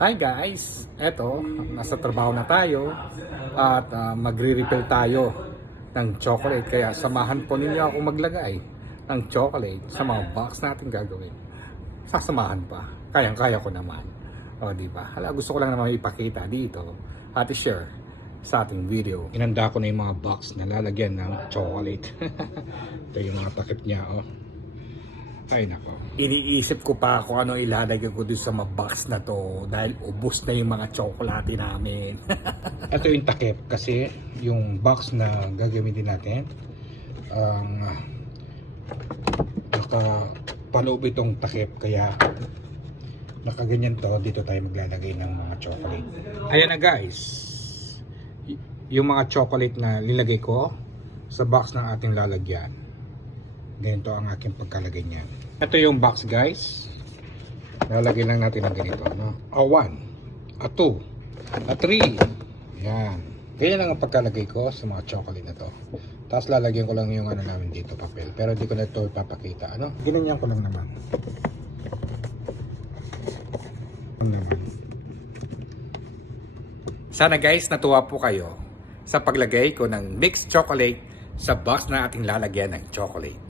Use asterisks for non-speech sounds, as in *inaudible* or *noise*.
Hi guys! Eto, nasa trabaho na tayo at ah, magre-refill tayo ng chocolate. Kaya samahan po ninyo ako maglagay ng chocolate sa mga box natin gagawin. Sasamahan pa. Kayang-kaya ko naman. O, di ba? Hala, gusto ko lang naman ipakita dito at i-share sa ating video. Inanda ko na yung mga box na lalagyan ng chocolate. *laughs* Ito yung mga takip niya, oh. Ay nako. Iniisip ko pa kung ano ilalagay ko dun sa mga box na to dahil ubos na yung mga tsokolate namin. *laughs* Ito yung takip kasi yung box na gagamitin natin ang nakapaloob itong takip kaya nakaganyan to dito tayo maglalagay ng mga chocolate. Ayan na guys. Yung mga chocolate na nilagay ko sa box ng ating lalagyan. Ganito ang aking pagkalagay niyan. Ito yung box guys. Lalagay lang natin ng ganito. No? A 1, a 2, a 3. Yan. Ganyan lang ang pagkalagay ko sa mga chocolate na to. Tapos lalagyan ko lang yung ano namin dito, papel. Pero di ko na ito ipapakita. Ano? Ginanyan ko lang naman. Ano naman. Sana guys, natuwa po kayo sa paglagay ko ng mixed chocolate sa box na ating lalagyan ng chocolate.